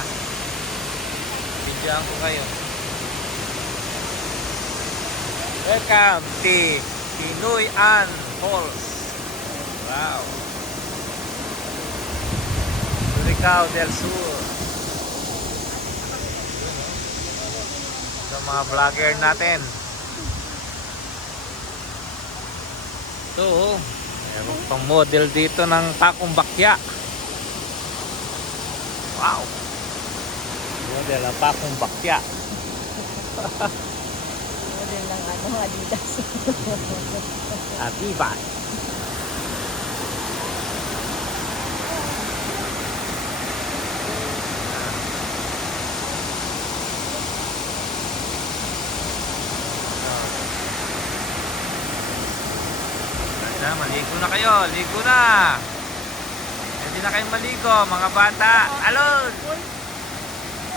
Ha? Bidyoan ko kayo. Welcome to Pinoy Ann Falls. Wow. Surigao del Sur. Sa mga vlogger natin. Ito, meron pang model dito ng Takong Bakya. Wow. Model ng Takong Bakya. Model ng Adidas. Adidas. Na, maligo na kayo, ligo na. Pwede na kayong maligo, mga bata. Alon!